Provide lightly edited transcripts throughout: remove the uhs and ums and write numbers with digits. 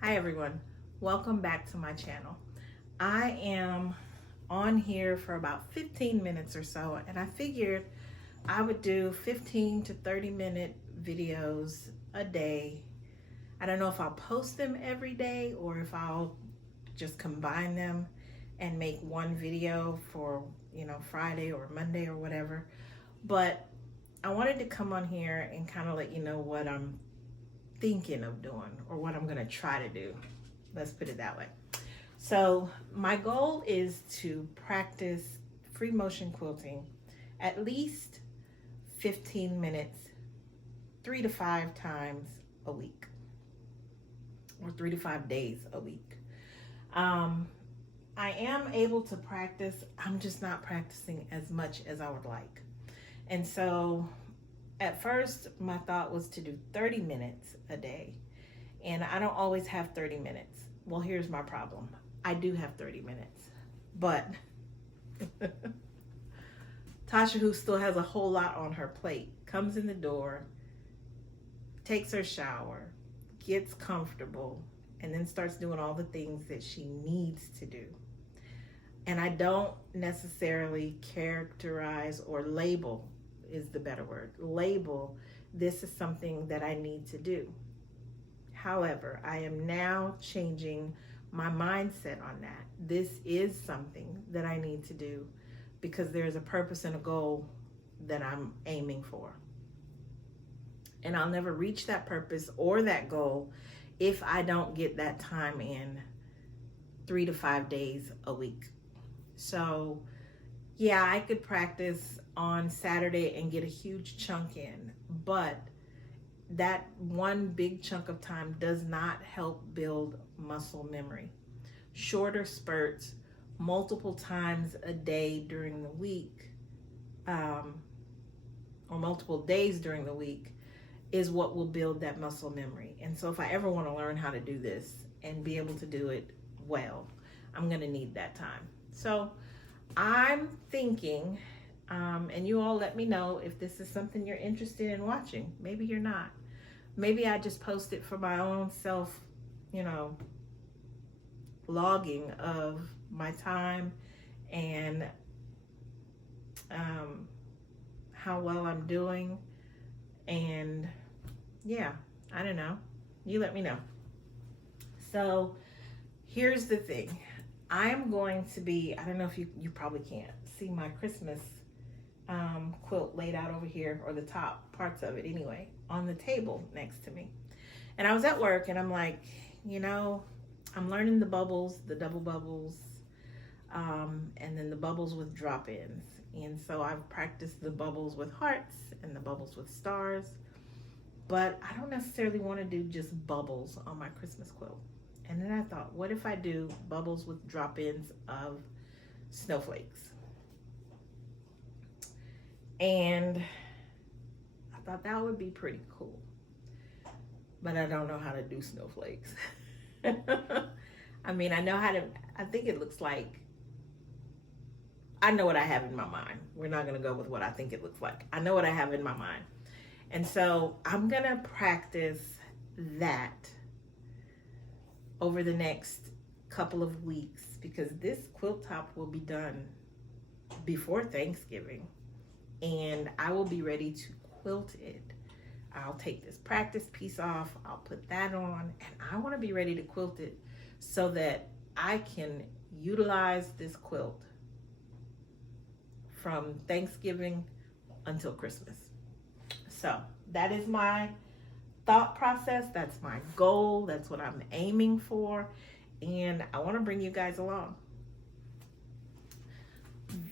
Hi everyone, welcome back to my channel. I am on here for about 15 minutes or so, and I figured I would do 15 to 30-minute videos a day. I don't know if I'll post them every day or if I'll just combine them and make one video for, Friday or Monday or whatever. But I wanted to come on here and kind of let you know what I'm thinking of doing or what I'm going to try to do. Let's put it that way. So my goal is to practice free motion quilting at least 15 minutes, 3 to 5 times a week, or 3 to 5 days a week. I am able to practice, I'm just not practicing as much as I would like. And so at first, my thought was to do 30 minutes a day, and I don't always have 30 minutes. Well, here's my problem. I do have 30 minutes, but Tasha, who still has a whole lot on her plate, comes in the door, takes her shower, gets comfortable, and then starts doing all the things that she needs to do. And I don't necessarily characterize or label is the better word. Label, this is something that I need to do. However, I am now changing my mindset on that. This is something that I need to do because there's a purpose and a goal that I'm aiming for. And I'll never reach that purpose or that goal if I don't get that time in 3 to 5 days a week. So yeah, I could practice on Saturday and get a huge chunk in, but that one big chunk of time does not help build muscle memory. Shorter spurts, multiple times a day during the week, or multiple days during the week, is what will build that muscle memory. And so if I ever want to learn how to do this and be able to do it well, I'm going to need that time. So I'm thinking, and you all let me know if this is something you're interested in watching. Maybe you're not. Maybe I just post it for my own self, logging of my time and how well I'm doing. And yeah, I don't know. You let me know. So here's the thing. I am going to be, I don't know if you probably can't see my Christmas quilt laid out over here, or the top parts of it anyway, on the table next to me. And I was at work and I'm like, I'm learning the bubbles, the double bubbles, and then the bubbles with drop-ins. And so I've practiced the bubbles with hearts and the bubbles with stars, but I don't necessarily want to do just bubbles on my Christmas quilt. And then I thought, what if I do bubbles with drop-ins of snowflakes? And I thought that would be pretty cool. But I don't know how to do snowflakes. I mean, I know how to, I think it looks like, I know what I have in my mind. We're not going to go with what I think it looks like. I know what I have in my mind. And so I'm going to practice that over the next couple of weeks, because this quilt top will be done before Thanksgiving and I will be ready to quilt it. I'll take this practice piece off, I'll put that on, and I want to be ready to quilt it so that I can utilize this quilt from Thanksgiving until Christmas. So that is my thought process, that's my goal, that's what I'm aiming for, and I want to bring you guys along.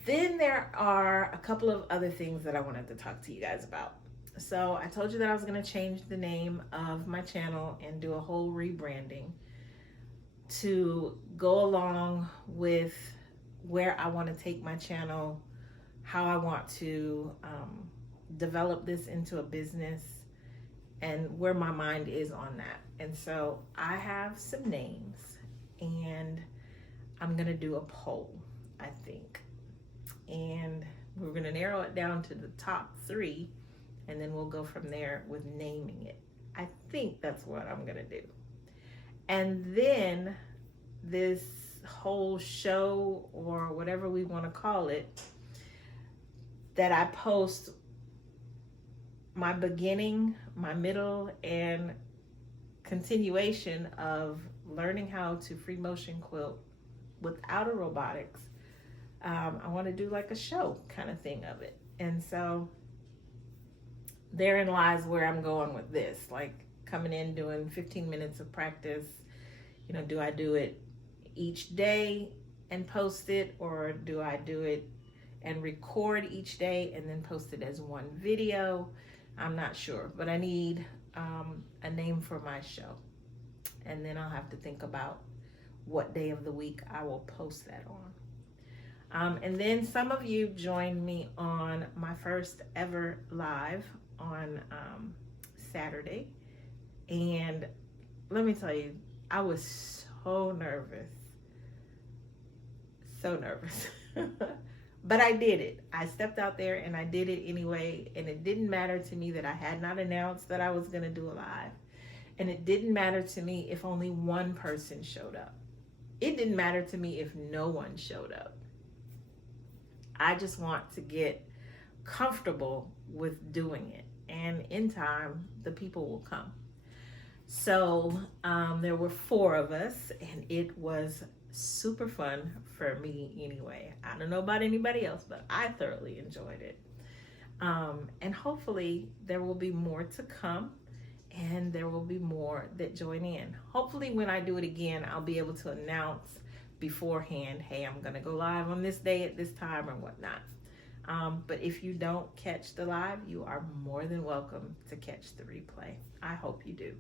Then there are a couple of other things that I wanted to talk to you guys about. So I told you that I was going to change the name of my channel and do a whole rebranding to go along with where I want to take my channel, how I want to develop this into a business, and where my mind is on that. And so I have some names and I'm gonna do a poll, I think. And we're gonna narrow it down to the top 3 and then we'll go from there with naming it. I think that's what I'm gonna do. And then this whole show, or whatever we want to call it, that I post my beginning, my middle, and continuation of learning how to free motion quilt without a robotics. I want to do like a show kind of thing of it. And so therein lies where I'm going with this, like coming in doing 15 minutes of practice. You know, do I do it each day and post it, or do I do it and record each day and then post it as one video? I'm not sure, but I need a name for my show, and then I'll have to think about what day of the week I will post that on. And then some of you joined me on my first ever live on Saturday, and let me tell you, I was so nervous. But I did it. I stepped out there and I did it anyway. And it didn't matter to me that I had not announced that I was going to do a live. And it didn't matter to me if only one person showed up. It didn't matter to me if no one showed up. I just want to get comfortable with doing it. And in time, the people will come. So there were 4 of us, and it was super fun for me anyway. I don't know about anybody else, but I thoroughly enjoyed it. And hopefully there will be more to come, and there will be more that join in. Hopefully when I do it again, I'll be able to announce beforehand, hey, I'm gonna go live on this day at this time or whatnot. But if you don't catch the live, you are more than welcome to catch the replay. I hope you do.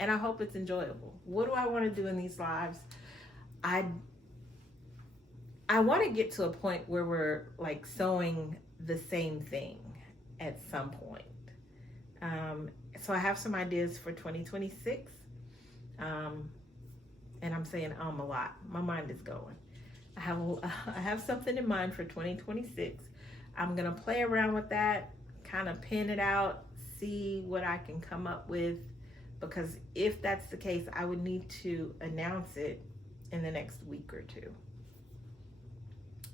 And I hope it's enjoyable. What do I want to do in these lives? I want to get to a point where we're like sewing the same thing at some point. So I have some ideas for 2026. And I'm saying a lot. My mind is going. I have something in mind for 2026. I'm going to play around with that, kind of pin it out, see what I can come up with. Because if that's the case, I would need to announce it in the next week or 2.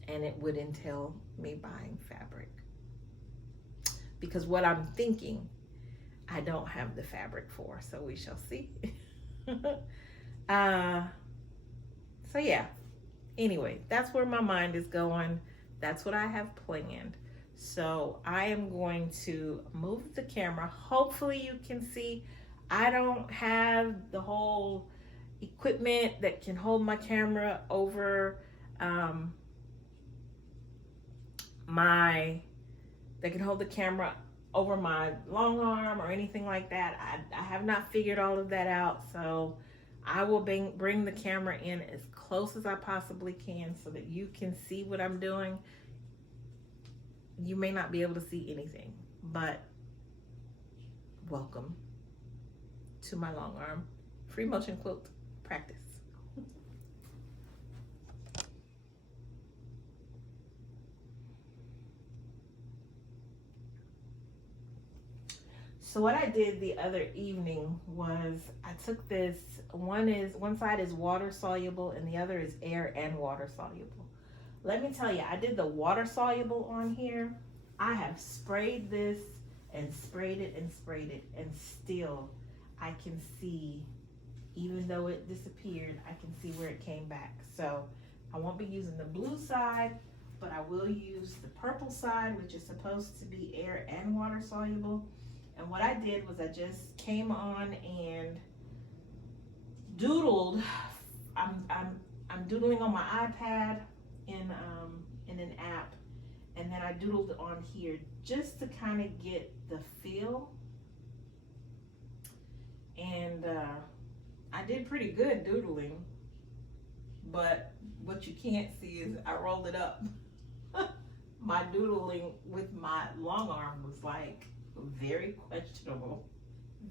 And it would entail me buying fabric. Because what I'm thinking, I don't have the fabric for, so we shall see. So yeah, anyway, that's where my mind is going. That's what I have planned. So I am going to move the camera. Hopefully you can see. I don't have the whole equipment that can hold my camera over that can hold the camera over my long arm or anything like that. I have not figured all of that out, so I will bring the camera in as close as I possibly can so that you can see what I'm doing. You may not be able to see anything, but welcome to my long arm free motion quilt practice. So what I did the other evening was I took this, one side is water soluble and the other is air and water soluble. Let me tell you, I did the water soluble on here. I have sprayed this and sprayed it and sprayed it, and still I can see, even though it disappeared, I can see where it came back. So I won't be using the blue side, but I will use the purple side, which is supposed to be air and water soluble. And what I did was I just came on and doodled. I'm doodling on my iPad in an app, and then I doodled on here just to kind of get the feel. And I did pretty good doodling, but what you can't see is I rolled it up. My doodling with my long arm was like very questionable,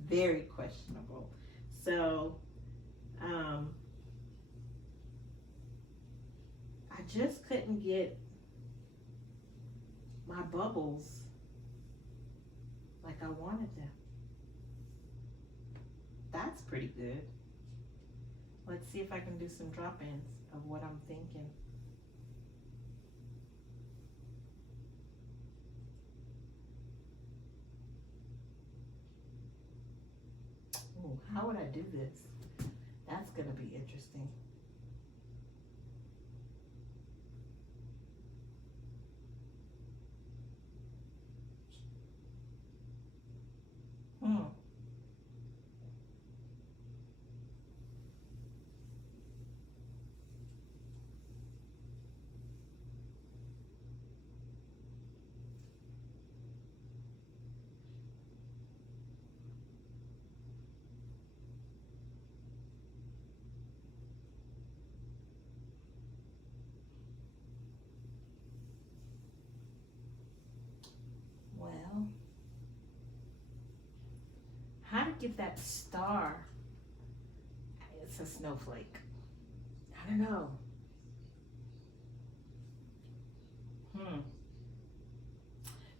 very questionable. So I just couldn't get my bubbles like I wanted them. That's pretty good. Let's see if I can do some drop-ins of what I'm thinking. Ooh, how would I do this? That's gonna be interesting. Hmm. Well, how to get that star? It's a snowflake. I don't know.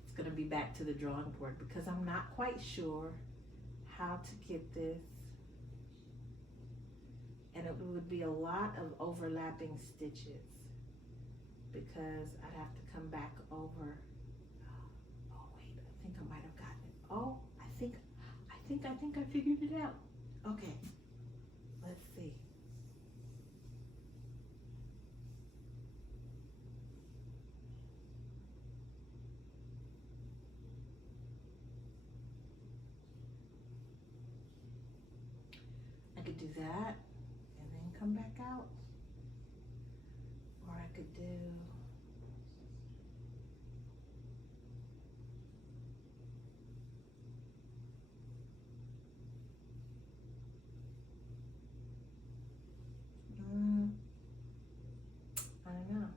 It's gonna be back to the drawing board because I'm not quite sure how to get this. And it would be a lot of overlapping stitches because I'd have to come back over. Oh wait, I think I might have gotten it. Oh, I think I figured it out. Okay, let's see. I could do that and then come back out. Or I could do, I don't know.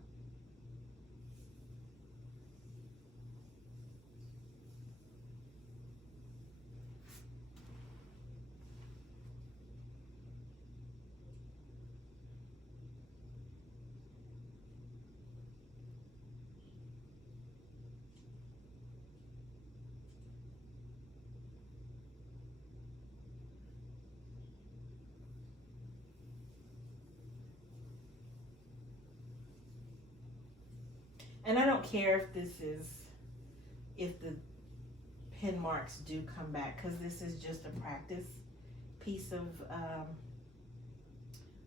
And I don't care if the pin marks do come back, because this is just a practice piece of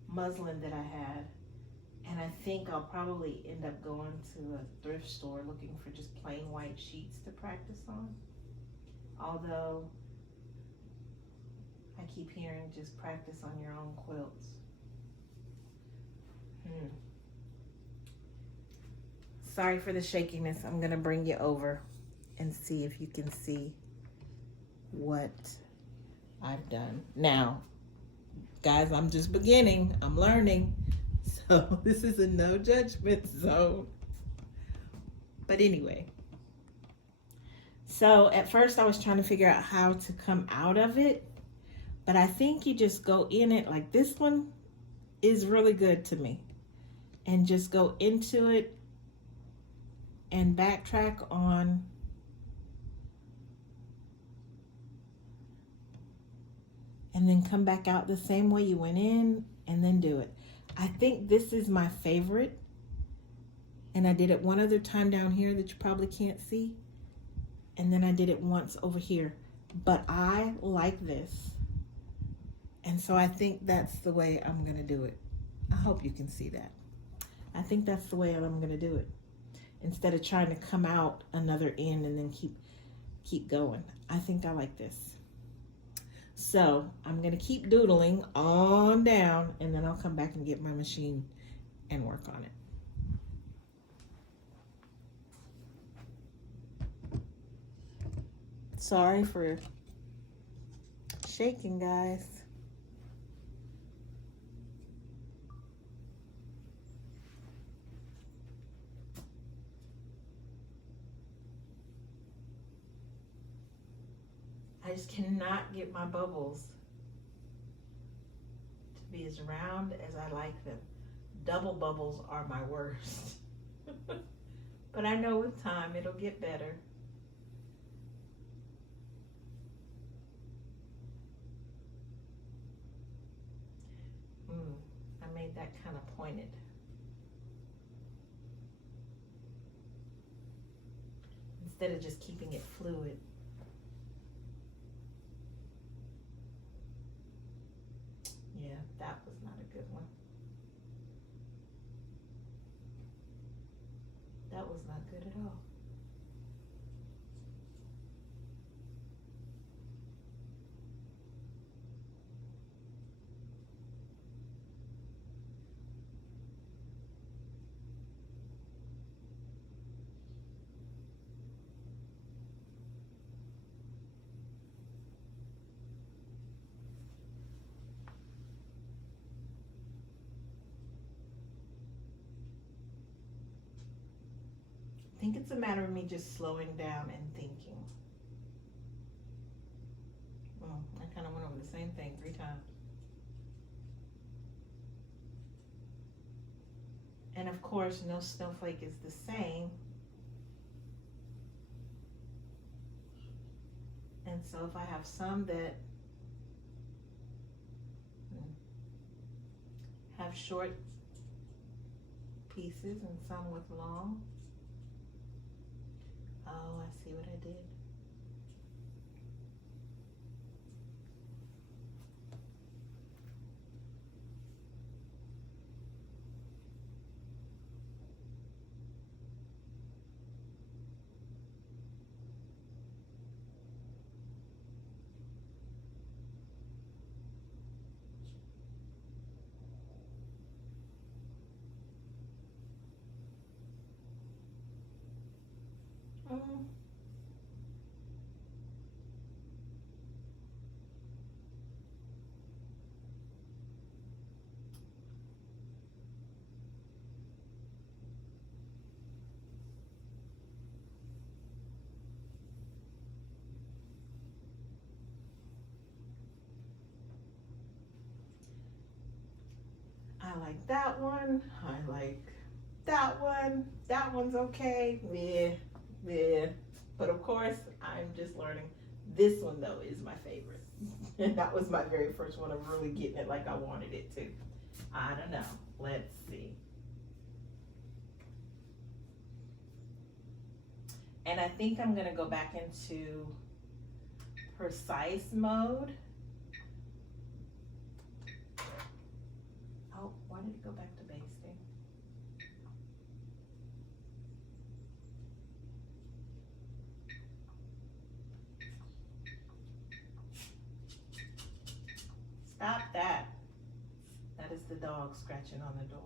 muslin that I had. And I think I'll probably end up going to a thrift store looking for just plain white sheets to practice on. Although I keep hearing just practice on your own quilts. Sorry for the shakiness. I'm gonna bring you over and see if you can see what I've done. Now, guys, I'm just beginning. I'm learning. So this is a no judgment zone. But anyway. So at first I was trying to figure out how to come out of it. But I think you just go in it, like this one is really good to me. And just go into it and backtrack on and then come back out the same way you went in and then do it. I think this is my favorite. And I did it one other time down here that you probably can't see. And then I did it once over here. But I like this. And so I think that's the way I'm gonna do it. I hope you can see that. I think that's the way I'm gonna do it. Instead of trying to come out another end and then keep going. I think I like this. So I'm gonna keep doodling on down and then I'll come back and get my machine and work on it. Sorry for shaking, guys. I just cannot get my bubbles to be as round as I like them. Double bubbles are my worst. But I know with time it'll get better. made that kind of pointed. Instead of just keeping it fluid. Yeah, that was not a good one. That was not good at all. I think it's a matter of me just slowing down and thinking. Well, I kind of went over the same thing 3 times. And of course, no snowflake is the same. And so if I have some that have short pieces and some with long. Oh, I see what I did. I like that one. I like that one. That one's okay. Yeah. But of course, I'm just learning. This one though is my favorite. And that was my very first one of really getting it like I wanted it to. I don't know. Let's see. And I think I'm gonna go back into precise mode. Oh, why did it go back to basting? Stop that. That is the dog scratching on the door.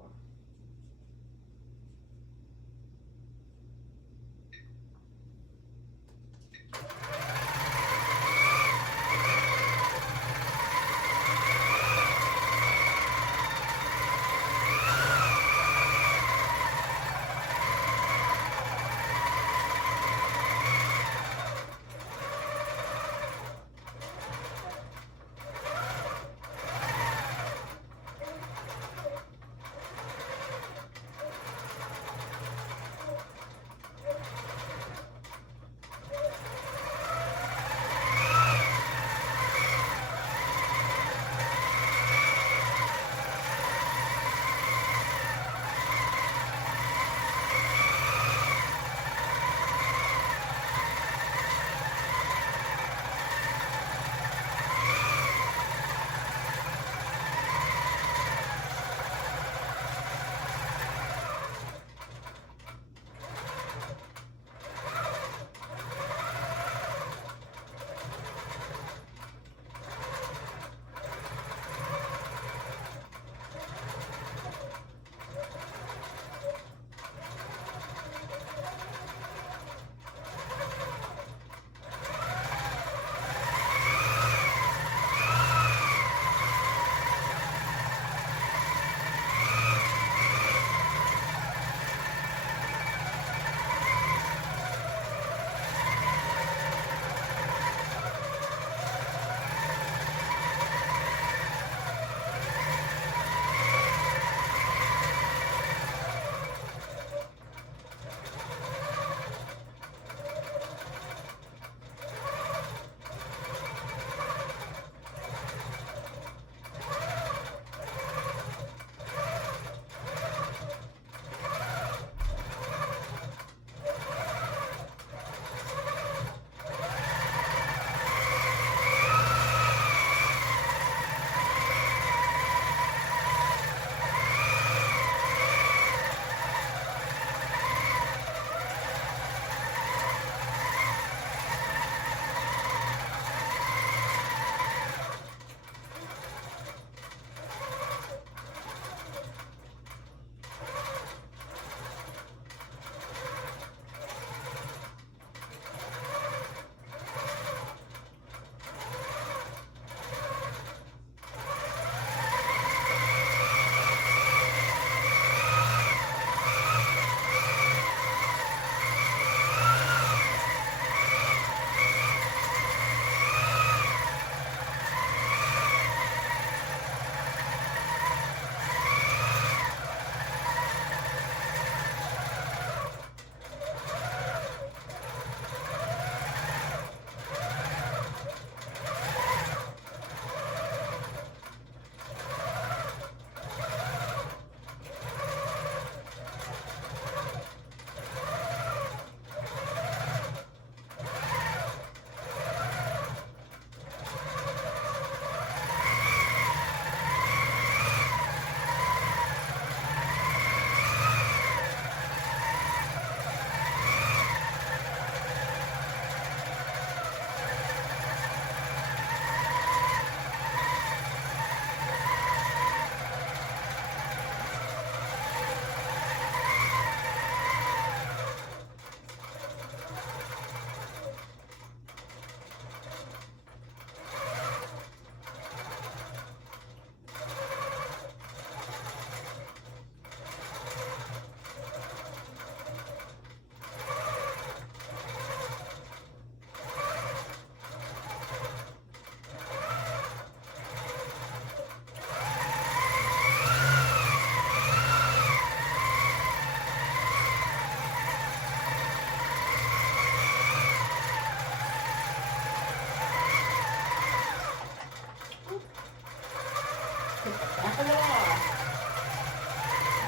Put the back of it off.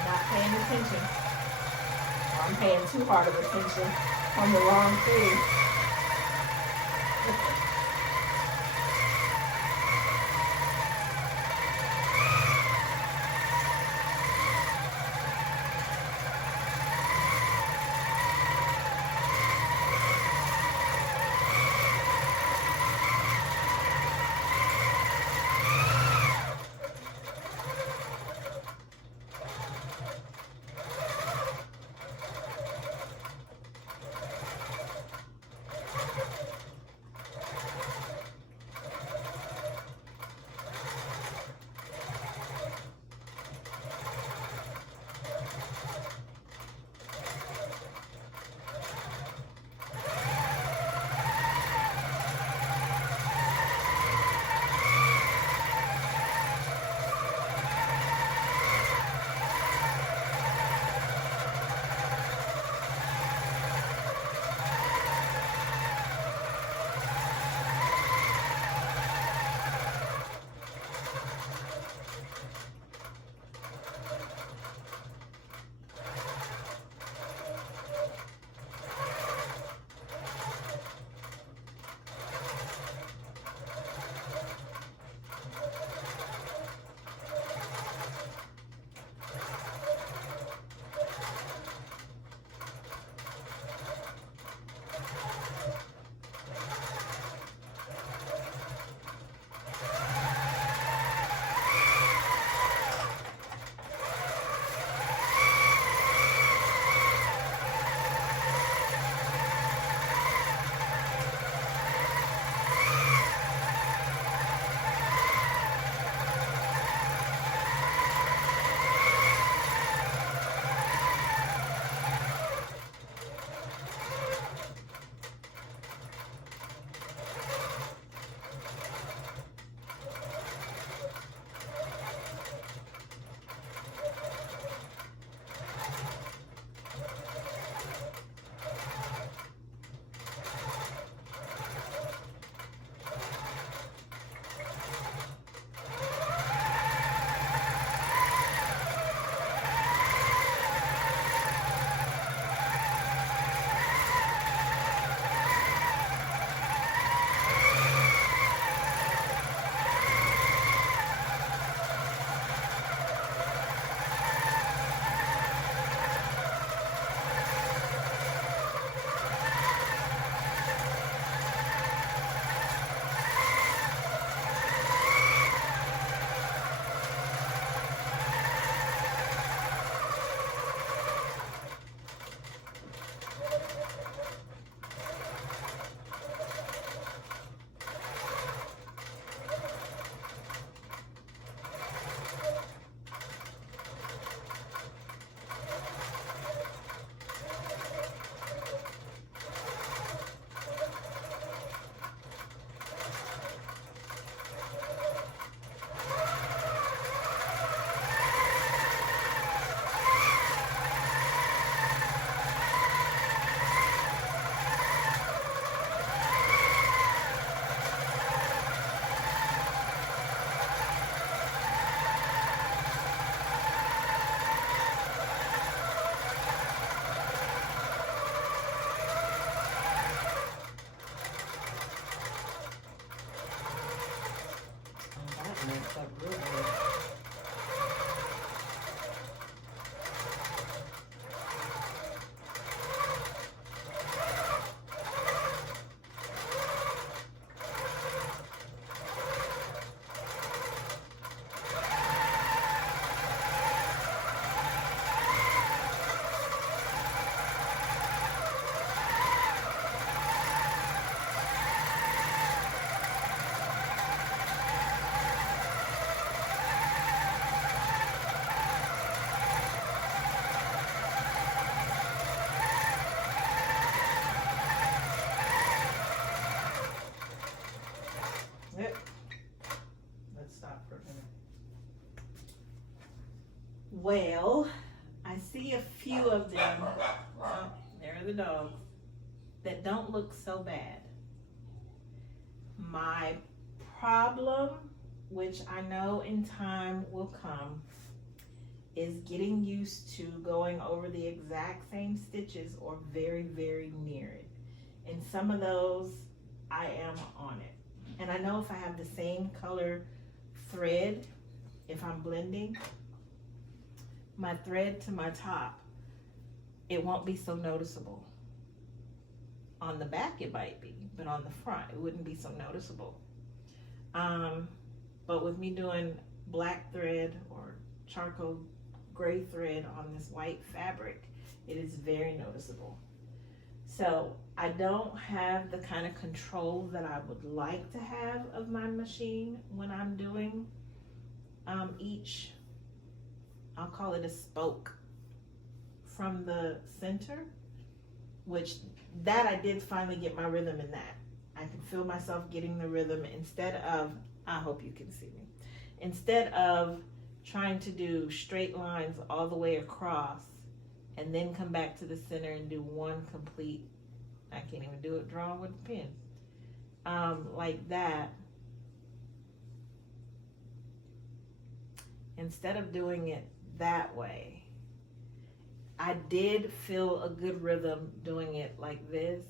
Not paying attention. Or I'm paying too hard of attention on the wrong thing. mixed up real good. Yep. Let's stop for a minute. Well, I see a few of them. Oh, there are the dogs. That don't look so bad. My problem which I know in time will come, is getting used to going over the exact same stitches or very, very near it. And some of those, I am on it. And I know if I have the same color thread, if I'm blending my thread to my top, it won't be so noticeable. On the back it might be, but on the front it wouldn't be so noticeable. But with me doing black thread or charcoal gray thread on this white fabric, it is very noticeable. So I don't have the kind of control that I would like to have of my machine when I'm doing each, I'll call it a spoke from the center, which that I did finally get my rhythm in that. I can feel myself getting the rhythm instead of, I hope you can see me, instead of trying to do straight lines all the way across and then come back to the center and do one complete, I can't even do it drawing with a pen, like that. Instead of doing it that way, I did feel a good rhythm doing it like this.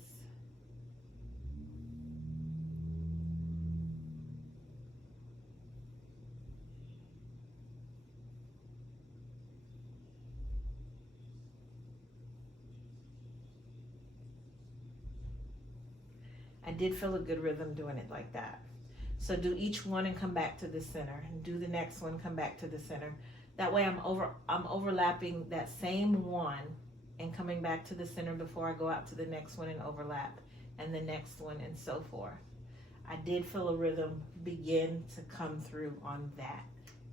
I did feel a good rhythm doing it like that. So do each one and come back to the center, and do the next one, come back to the center. That way I'm overlapping that same one and coming back to the center before I go out to the next one and overlap, and the next one, and so forth. I did feel a rhythm begin to come through on that,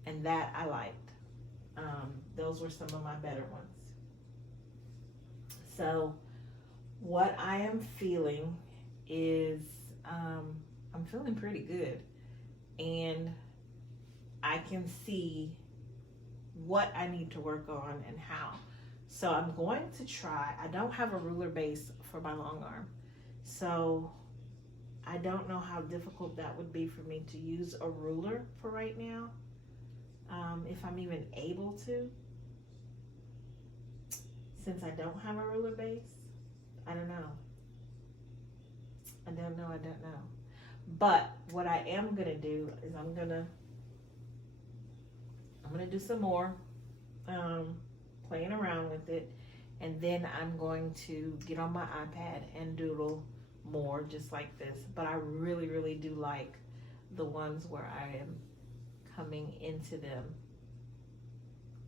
and that I liked. Those were some of my better ones. So what I am feeling is I'm feeling pretty good, and I can see what I need to work on and how. So I'm going to try. I don't have a ruler base for my long arm, so I don't know how difficult that would be for me to use a ruler for right now, if I'm even able to, since I don't have a ruler base. I don't know. I don't know. But what I am gonna do is I'm gonna do some more playing around with it, and then I'm going to get on my iPad and doodle more just like this. But I really, really do like the ones where I am coming into them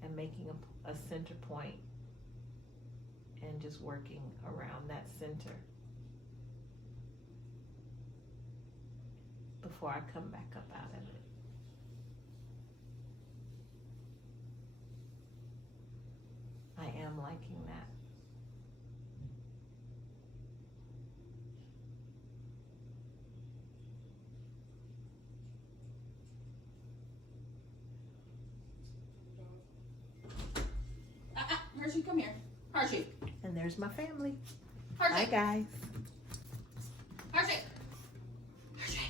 and making a center point and just working around that center before I come back up out of it. I am liking that. Hershey, come here. Hershey. And there's my family. Hershey. Hi, guys. Hershey. Hershey.